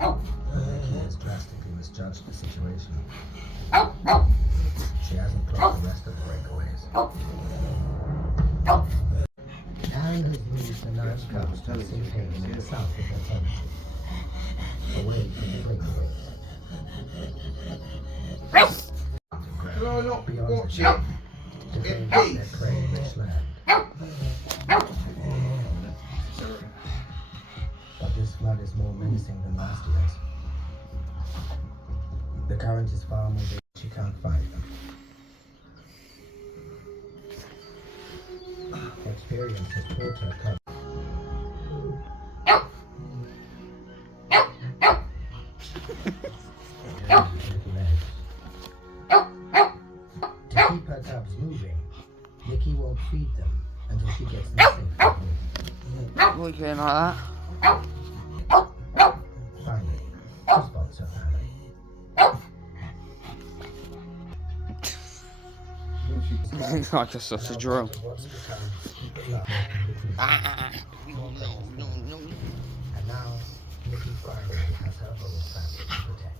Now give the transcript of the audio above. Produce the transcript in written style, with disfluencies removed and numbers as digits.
Nikki has drastically misjudged the situation. She hasn't clocked the rest of the breakaways. Aaron has moved the large cubs to a safe haven in the south of her territory, away from the breakaways. Can I not Beyond watch the it to in claim their peace? prey rich land. But this flood is more menacing than last year's. The current is far more big. She can't find them. Experience has taught her courage. Little legs. To keep her cubs moving, Nikki won't feed them until she gets them safe to home. What are you doing like that? Finally, she spots her family. Looks like a sausage roll. What's become secret love between them. More precious than ever. And now, Nikki finally has her whole family to protect.